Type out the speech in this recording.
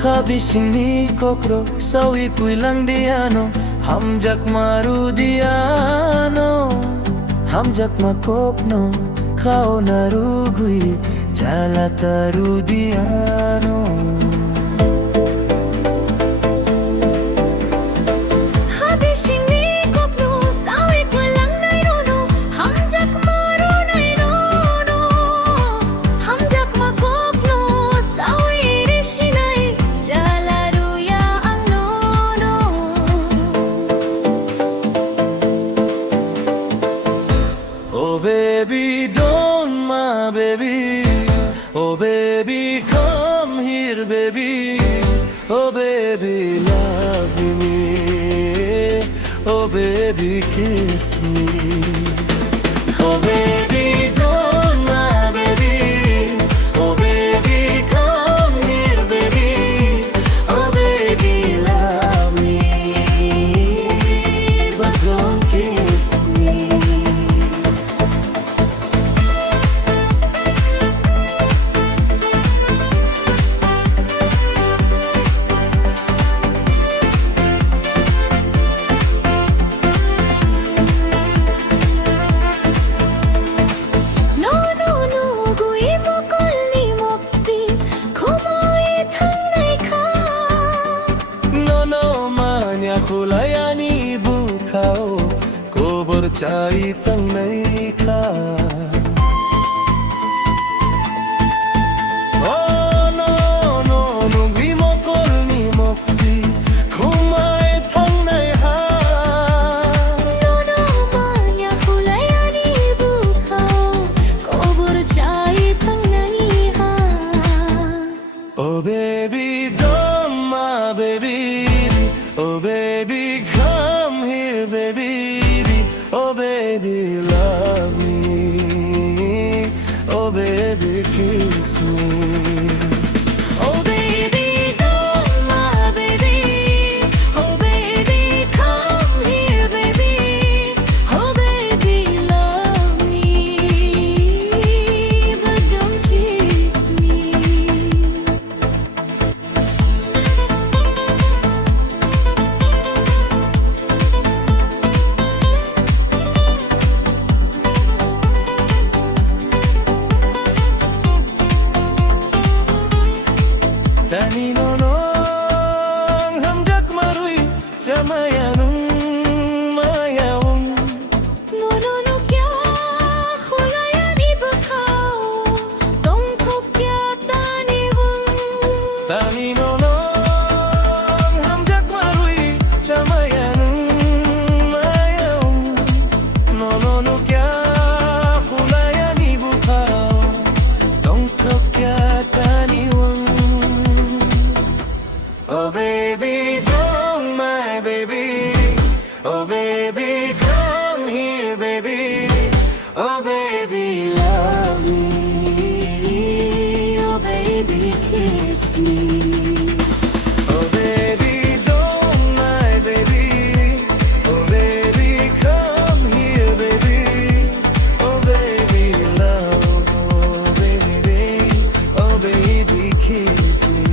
Khabisini kokro sawi kuilang diano hamjak maru diano hamjak makokno kau narugui jala taru diano Oh baby, don't my baby. Oh baby, come here baby. Oh baby, love me. Oh baby, kiss me. Oh baby, don't my baby. Oh baby, come here baby. Oh baby, love me, but don't kiss me. Khulayani bukhao kobor chai tang nai kha oh no no nungi mokol ni mokti khumai thang nai ha no no manya khulayani bukhao kobor chai thang nai ha oh baby don't my baby. Oh baby, come here baby. Oh baby, love me. Oh baby, kiss me. Oh baby, don't my baby. Oh baby, come here baby. Oh baby, love me, but don't kiss me. Tani nonong hamjak marui chamayanung mayawung No no no kya khulayani bukhao tum thok kya tani wang Tani nonong hamjak marui chamayanung mayawung No no no kya khulayani bukhao tum thok kya tani wang Oh baby, don't my baby. Oh baby, come here baby. Oh baby, love me. Oh baby, kiss me. Oh baby, don't my baby. Oh baby, come here baby. Oh baby, love. Oh baby, oh baby, kiss me.